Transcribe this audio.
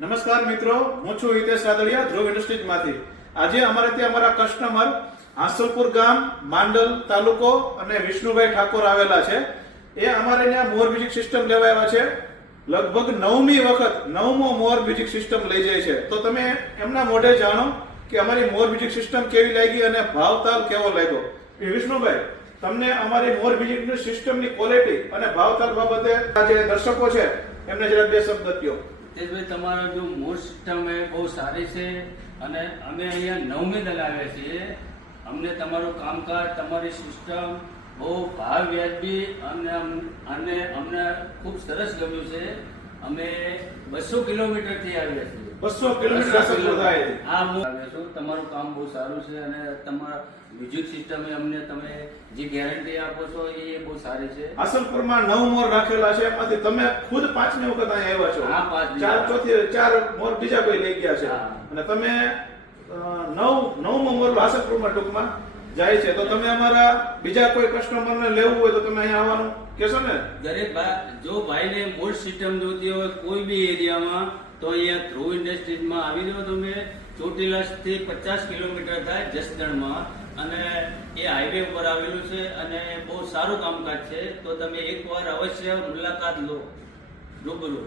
નમસ્કાર મિત્રો, હું છું હિતેશ રાદડિયા, ધ્રુવ ઇન્ડસ્ટ્રીઝમાંથી. આજે અમારે ત્યાં અમારા કસ્ટમર હાંસલપુર ગામ, માંડલ તાલુકો અને વિષ્ણુભાઈ ઠાકોર આવેલા છે. એ અમારે ત્યાં મોર મ્યુઝિક સિસ્ટમ લેવા આવ્યા છે. લગભગ 9મી વખત 9મો મોર મ્યુઝિક સિસ્ટમ લઈ જાય છે. તો તમે એમના મોઢે જાણો કે અમારી મોર મ્યુઝિક સિસ્ટમ કેવી લાગી અને ભાવતાલ કેવો લાગ્યો. વિષ્ણુભાઈ, તમને અમારી મોર મ્યુઝિક સિસ્ટમની ક્વોલિટી અને ભાવતાલ બાબતે આ જે દર્શકો છે એમને જરા બે શબ્દ કહો. તેજભાઈ, તમારો જો મોર સિસ્ટમ એ બહુ સારી છે અને અમે અહીંયા 9મી દલ આવ્યા છીએ. અમને તમારું કામકાજ, તમારી સિસ્ટમ બહુ ભાવ વ્યાજબી અને અમને ખૂબ સરસ ગમ્યું છે. અમે 200 કિલોમીટરથી આવ્યા છીએ. 200 કિલોમીટર થાય. હા, હું આવ્યો છું. તમારું કામ બહુ સારું છે અને તમારા મ્યુઝિક સિસ્ટમે અમને તમે જે ગેરંટી આપો છો એ બહુ સારી છે. હાંસલપુરમાં 9 મોર રાખેલા છે, એમાંથી તમે ખુદ 5મી વખત અહીંયા આવ્યા છો. હા, 5 ચાર મોર બીજા કોઈ લઈ ગયા છે અને તમે 9મો મોર હાંસલપુરમાં ટૂંકમાં જાય છે. તો તમે અમારા બીજા કોઈ કસ્ટમરને લેવું હોય તો તમે અહીંયા આવવાનું કહેશો ને? દરેક જો ભાઈને મોર સિસ્ટમ જોતી હોય કોઈ બી એરિયામાં તો અહીંયા ધ્રુવ ઇન્ડસ્ટ્રીઝમાં આવી જાઓ. તમે ચોટીલાથી 50 કિલોમીટર થાય જસદણમાં અને એ હાઈવે ઉપર આવેલું છે અને બહુ સારું કામકાજ છે. તો તમે એકવાર અવશ્ય મુલાકાત લો રૂબરૂ.